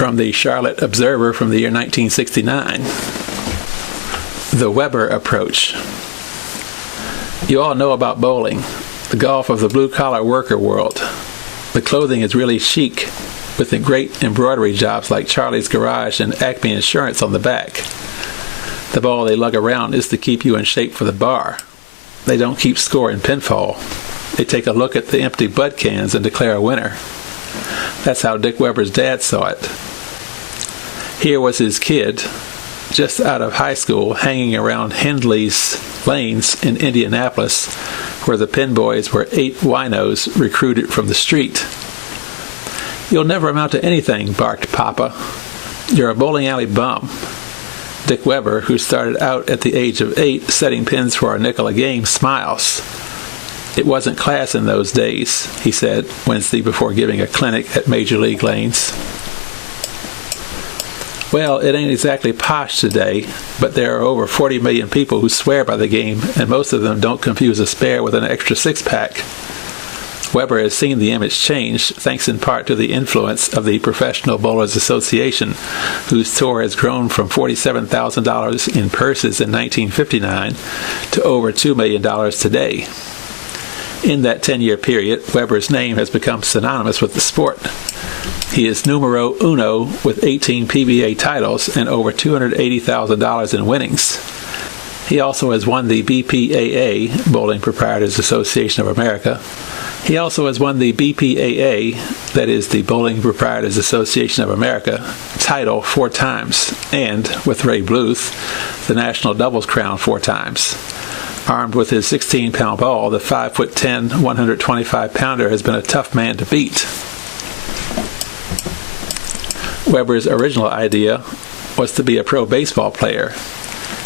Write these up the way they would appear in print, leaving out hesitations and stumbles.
from the Charlotte Observer from the year 1969. The Weber approach. You all know about bowling, the golf of the blue-collar worker world. The clothing is really chic, with the great embroidery jobs like Charlie's Garage and Acme Insurance on the back. The ball they lug around is to keep you in shape for the bar. They don't keep score in pinfall. They take a look at the empty bud cans and declare a winner. That's how Dick Weber's dad saw it. Here was his kid, just out of high school, hanging around Hindley's lanes in Indianapolis, where the pin boys were 8 winos recruited from the street. "You'll never amount to anything," barked Papa. "You're a bowling alley bum." Dick Weber, who started out at the age of 8 setting pins for a nickel a game, smiles. "It wasn't class in those days," he said Wednesday before giving a clinic at Major League Lanes. "Well, it ain't exactly posh today, but there are over 40 million people who swear by the game, and most of them don't confuse a spare with an extra six-pack." Weber has seen the image change, thanks in part to the influence of the Professional Bowlers Association, whose tour has grown from $47,000 in purses in 1959 to over $2 million today. In that 10-year period, Weber's name has become synonymous with the sport. He is numero uno with 18 PBA titles and over $280,000 in winnings. He also has won the BPAA, Bowling Proprietors Association of America. He also has won the BPAA, that is the Bowling Proprietors Association of America, title 4 times, and, with Ray Bluth, the National Doubles Crown 4 times. Armed with his 16-pound ball, the 5'10", 125-pounder has been a tough man to beat. Weber's original idea was to be a pro baseball player.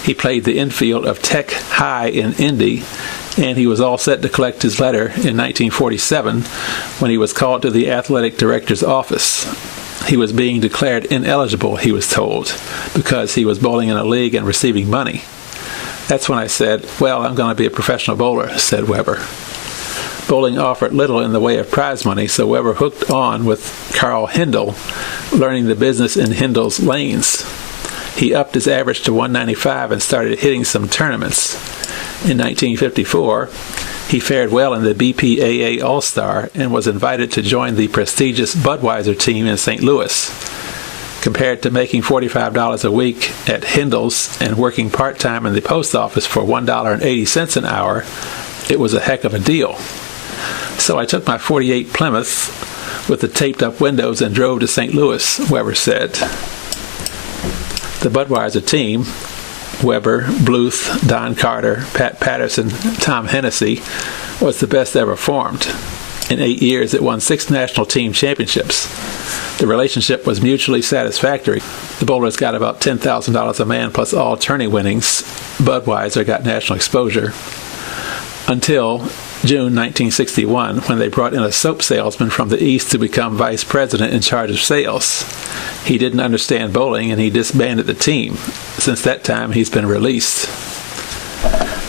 He played the infield of Tech High in Indy, and he was all set to collect his letter in 1947 when he was called to the athletic director's office. He was being declared ineligible, he was told, because he was bowling in a league and receiving money. "That's when I said, 'Well, I'm going to be a professional bowler,'" said Weber. Bowling offered little in the way of prize money, so Weber hooked on with Carl Hindle, learning the business in Hindle's lanes. He upped his average to 195 and started hitting some tournaments. In 1954, he fared well in the BPAA All-Star and was invited to join the prestigious Budweiser team in St. Louis. Compared to making $45 a week at Hindle's and working part-time in the post office for $1.80 an hour, it was a heck of a deal. "So I took my '48 Plymouth with the taped-up windows and drove to St. Louis," Weber said. The Budweiser team, Weber, Bluth, Don Carter, Pat Patterson, Tom Hennessy, was the best ever formed. In 8 years, it won 6 national team championships. The relationship was mutually satisfactory. The bowlers got about $10,000 a man plus all tourney winnings. Budweiser got national exposure. Until June 1961, when they brought in a soap salesman from the East to become vice president in charge of sales. He didn't understand bowling, and he disbanded the team. Since that time, he's been released.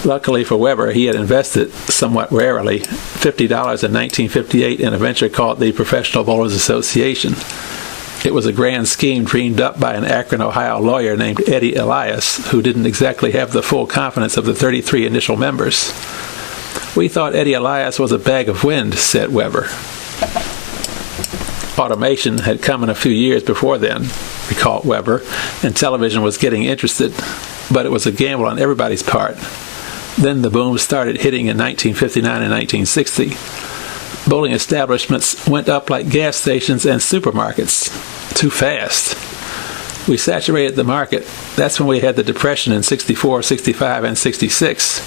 Luckily for Weber, he had invested, somewhat warily, $50 in 1958 in a venture called the Professional Bowlers Association. It was a grand scheme dreamed up by an Akron, Ohio lawyer named Eddie Elias, who didn't exactly have the full confidence of the 33 initial members. "We thought Eddie Elias was a bag of wind," said Weber. Automation had come in a few years before then, recalled Weber, and television was getting interested, but it was a gamble on everybody's part. Then the boom started hitting in 1959 and 1960. Bowling establishments went up like gas stations and supermarkets. Too fast. We saturated the market. That's when we had the Depression in 64, 65, and 66.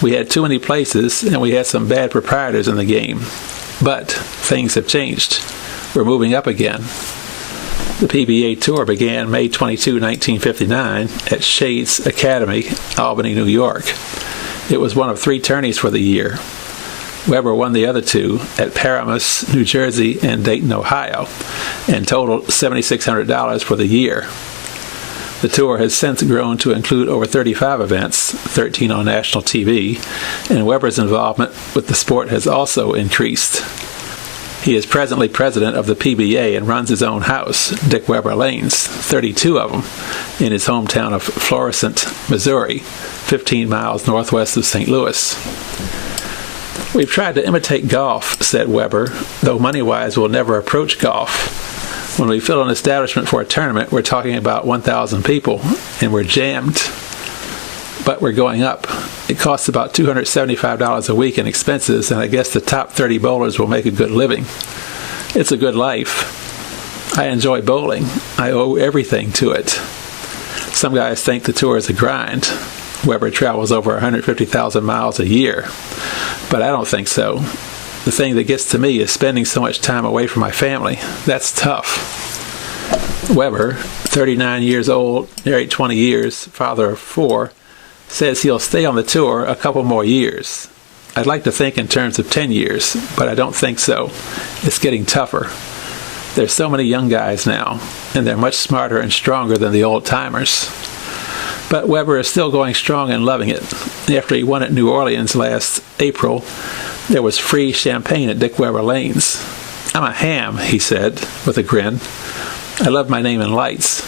We had too many places, and we had some bad proprietors in the game. But things have changed. We're moving up again. The PBA Tour began May 22, 1959 at Shades Academy, Albany, New York. It was one of 3 tourneys for the year. Weber won the other 2 at Paramus, New Jersey, and Dayton, Ohio, and totaled $7,600 for the year. The tour has since grown to include over 35 events, 13 on national TV, and Weber's involvement with the sport has also increased. He is presently president of the PBA and runs his own house, Dick Weber Lanes, 32 of them, in his hometown of Florissant, Missouri, 15 miles northwest of St. Louis. We've tried to imitate golf, said Weber, though money-wise we'll never approach golf. When we fill an establishment for a tournament, we're talking about 1,000 people, and we're jammed. But we're going up. It costs about $275 a week in expenses, and I guess the top 30 bowlers will make a good living. It's a good life. I enjoy bowling. I owe everything to it. Some guys think the tour is a grind. Weber travels over 150,000 miles a year. But I don't think so. The thing that gets to me is spending so much time away from my family. That's tough. Weber, 39 years old, married 20 years, father of 4, says he'll stay on the tour a couple more years. I'd like to think in terms of 10 years, but I don't think so. It's getting tougher. There's so many young guys now, and they're much smarter and stronger than the old-timers. But Weber is still going strong and loving it. After he won at New Orleans last April, there was free champagne at Dick Weber Lanes. I'm a ham, he said, with a grin. I love my name in lights.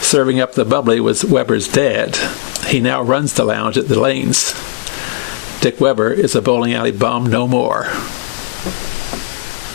Serving up the bubbly was Weber's dad. He now runs the lounge at the Lanes. Dick Weber is a bowling alley bum no more.